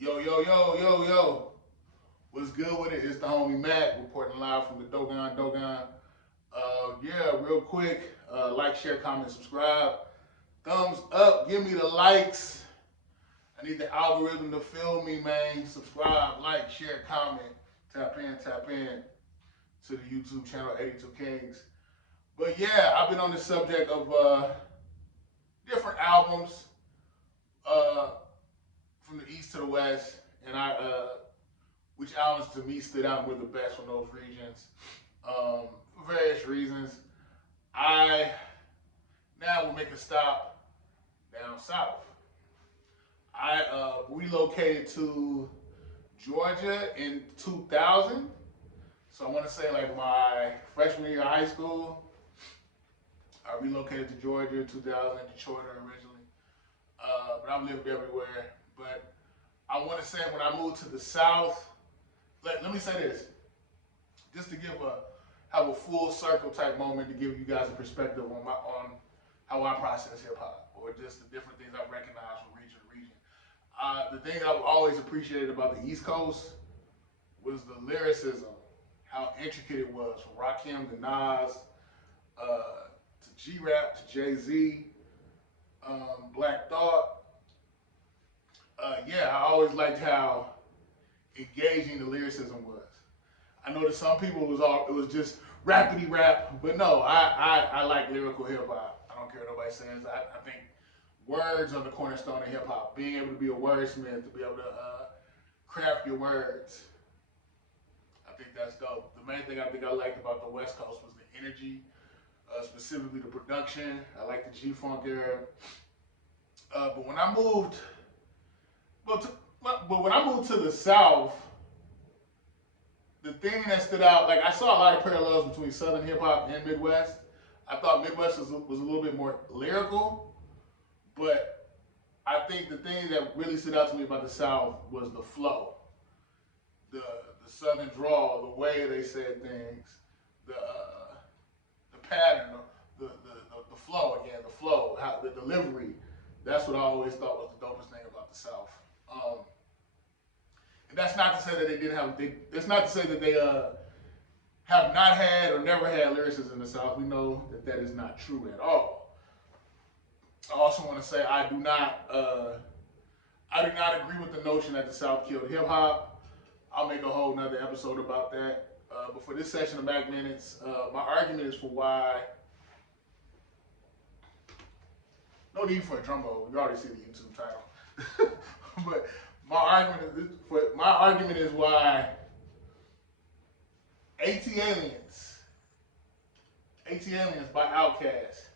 Yo, yo, yo, yo, yo. What's good with it? It's the homie Mac reporting live from the Dogon. Yeah, real quick. Like, share, comment, subscribe. Thumbs up. Give me the likes. I need the algorithm to feel me, man. Subscribe, like, share, comment. Tap in to the YouTube channel 82 Kings. But yeah, I've been on the subject of different albums uh, from the east to the west, and which albums to me stood out and were the best from those regions. For various reasons, I now will make a stop down south. I relocated to Georgia in 2000. So I want to say like my freshman year of high school. I relocated to Georgia in 2000, Detroit originally. But I've lived everywhere. But I want to say when I moved to the South, let me say this, just to have a full circle type moment to give you guys a perspective on how I process hip hop or just the different things I recognize from region to region. The thing that I've always appreciated about the East Coast was the lyricism, how intricate it was, from Rakim to Nas, to G-Rap to Jay-Z, Black Thought. Yeah, I always liked how engaging the lyricism was. I know that some people it was just rapidy rap, but no, I like lyrical hip hop. I don't care what nobody says. I think words are the cornerstone of hip hop. Being able to be a wordsmith, to be able to craft your words, I think that's dope. The main thing I think I liked about the West Coast was the energy, specifically the production. I like the G-Funk era. But when I moved, but when I moved to the South, the thing that stood out, like I saw a lot of parallels between Southern hip hop and Midwest. I thought Midwest was a little bit more lyrical, but I think the thing that really stood out to me about the South was the flow, the Southern drawl, the way they said things, the pattern, the flow again, the flow, how the delivery. That's what I always thought was the dopest thing about the South. And that's not to say that they didn't have. That's not to say that they have not had or never had lyricists in the South. We know that that is not true at all. I also want to say I do not agree with the notion that the South killed hip hop. I'll make a whole nother episode about that. But for this session of Back Minutes, my argument is for why. No need for a drum roll. You already see the YouTube title. But my argument is why AT Aliens by Outkast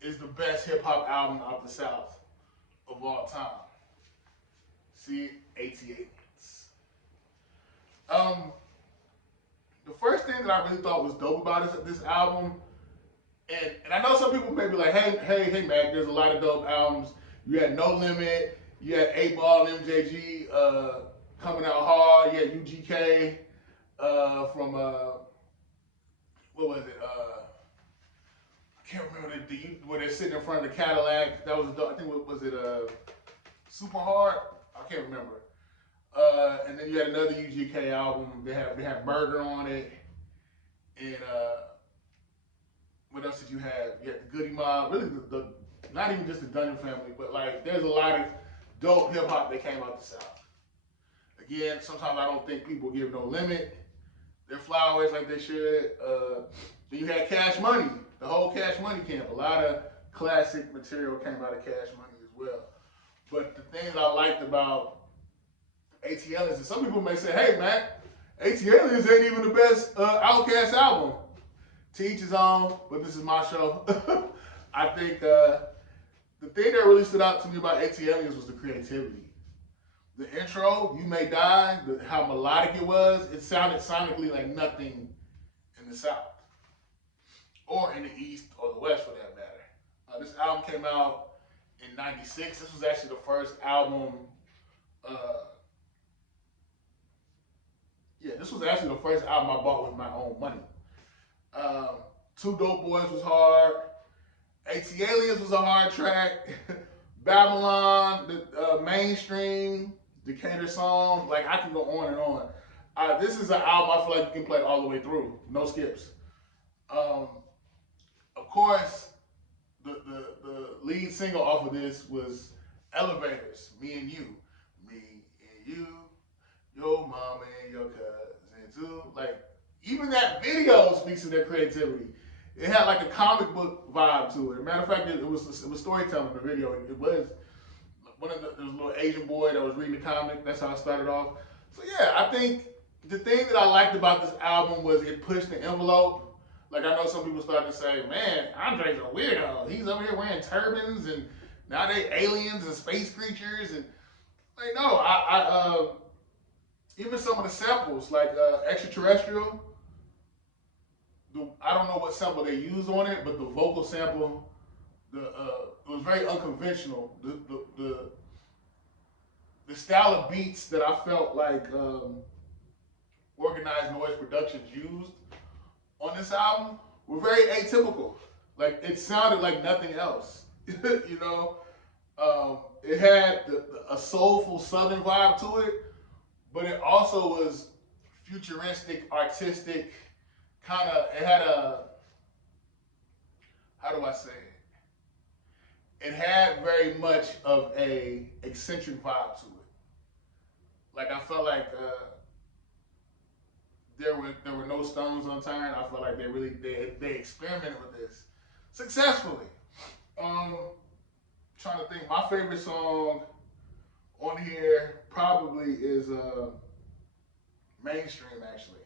is the best hip hop album out the South of all time. See, AT Aliens. The first thing that I really thought was dope about this album, and I know some people may be like, hey, Mac, there's a lot of dope albums. You had No Limit, you had 8 Ball and MJG coming out hard. You had UGK from what was it? I can't remember where they're sitting in front of the Cadillac. That was I think what was it? Super Hard. I can't remember. And then you had another UGK album. They had Murder on it, and what else did you have? You had the Goody Mob. Really, the not even just the Dungeon Family, but like there's a lot of dope hip hop that came out the South. Again, sometimes I don't think people give No Limit their flowers like they should. Then you had Cash Money, the whole Cash Money camp. A lot of classic material came out of Cash Money as well. But the thing that I liked about AT Aliens is some people may say, hey, man, AT Aliens ain't even the best Outkast album. To each his own, but this is my show. I think the thing that really stood out to me about AT Aliens was the creativity. The intro, You May Die, how melodic it was, it sounded sonically like nothing in the South. Or in the East or the West for that matter. This album came out in '96. This was actually the first album, this was actually the first album I bought with my own money. Two Dope Boys was hard. AT Aliens was a hard track. Babylon, the mainstream, Decatur song. Like, I can go on and on. This is an album I feel like you can play all the way through, no skips. Um, of course, the lead single off of this was Elevators, Me and You. Me and you, your mama and your cousin too. Like, even that video speaks to their creativity. It had like a comic book vibe to it. As a matter of fact, it was storytelling in the video. It was there was a little Asian boy that was reading the comic. That's how it started off. So yeah, I think the thing that I liked about this album was it pushed the envelope. Like, I know some people started to say, man, Andre's a weirdo. He's over here wearing turbans and now they aliens and space creatures. And like, no, even some of the samples, like Extraterrestrial, I don't know what sample they used on it, but the vocal sample, it was very unconventional. The style of beats that I felt like Organized Noise Productions used on this album were very atypical. Like, it sounded like nothing else. You know, it had a soulful Southern vibe to it, but it also was futuristic, artistic, kind of. It had a, how do I say it? It had very much of a eccentric vibe to it. Like, I felt like there were no stones unturned. I felt like they experimented with this successfully. Trying to think, my favorite song on here probably is Mainstream, actually.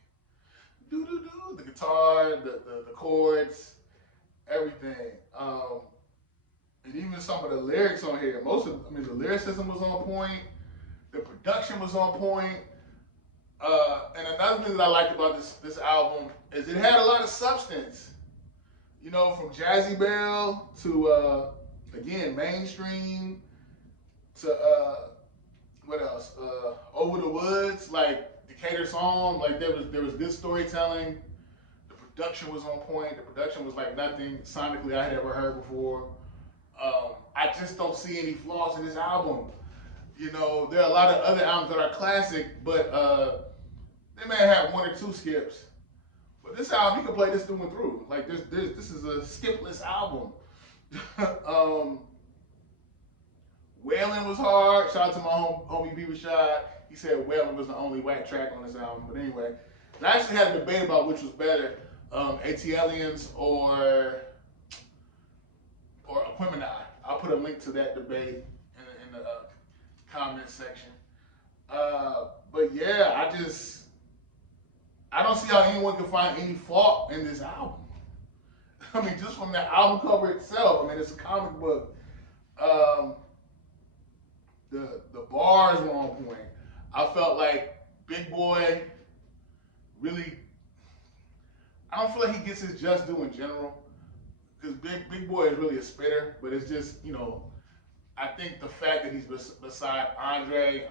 Do do do, the guitar, the chords, everything. And even some of the lyrics on here. The lyricism was on point. The production was on point. And another thing that I liked about this album is it had a lot of substance. You know, from Jazzy Belle to again, Mainstream to what else? Over the Woods, like Decatur song. Like, there was good storytelling. The production was on point. The production was like nothing sonically I had ever heard before. I just don't see any flaws in this album. You know, there are a lot of other albums that are classic, but they may have one or two skips. But this album, you can play this through and through. Like, this is a skipless album. Wailing was hard. Shout out to my homie B. Rashad. He said Wailing was the only whack track on this album. But anyway, I actually had a debate about which was better, Atliens or Aquemini. I'll put a link to that debate in the comment section. But yeah, I don't see how anyone can find any fault in this album. I mean, just from the album cover itself. I mean, it's a comic book. The bars were on point. I felt like Big Boy really, I don't feel like he gets his just due in general, because Big Boy is really a spitter, but it's just, you know, I think the fact that he's beside Andre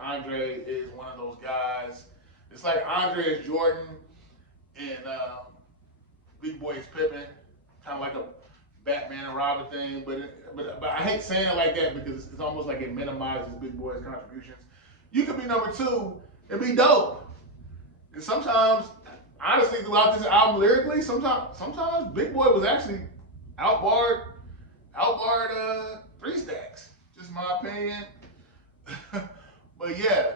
is one of those guys. It's like Andre is Jordan and Big Boy is Pippen, kind of like a Batman and Robin thing, but I hate saying it like that because it's almost like it minimizes Big Boy's contributions. You could be number two and be dope. And sometimes, honestly, throughout this album lyrically, sometimes Big Boy was actually outbarred 3 Stacks. Just my opinion. But yeah,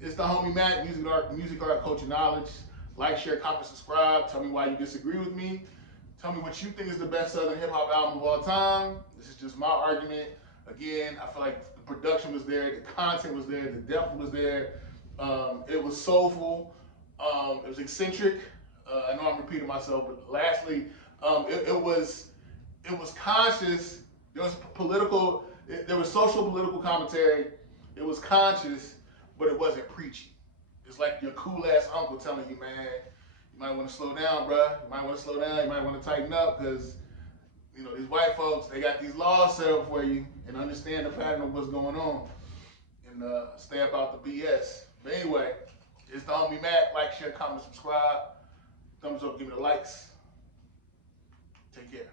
it's the homie Mac, music art, culture, knowledge. Like, share, comment, subscribe. Tell me why you disagree with me. Tell me what you think is the best Southern hip hop album of all time. This is just my argument. Again, I feel like the production was there, the content was there, the depth was there. It was soulful. It was eccentric. I know I'm repeating myself, but lastly, it was conscious. There was political. There was social political commentary. It was conscious, but it wasn't preachy. It's like your cool ass uncle telling you, man, you might want to slow down, bruh. You might want to slow down. You might want to tighten up, because, you know, these white folks, they got these laws set up for you, and understand the pattern of what's going on, and stay about the BS. But anyway, it's the homie Mac. Like, share, comment, subscribe. Thumbs up, give me the likes. Take care.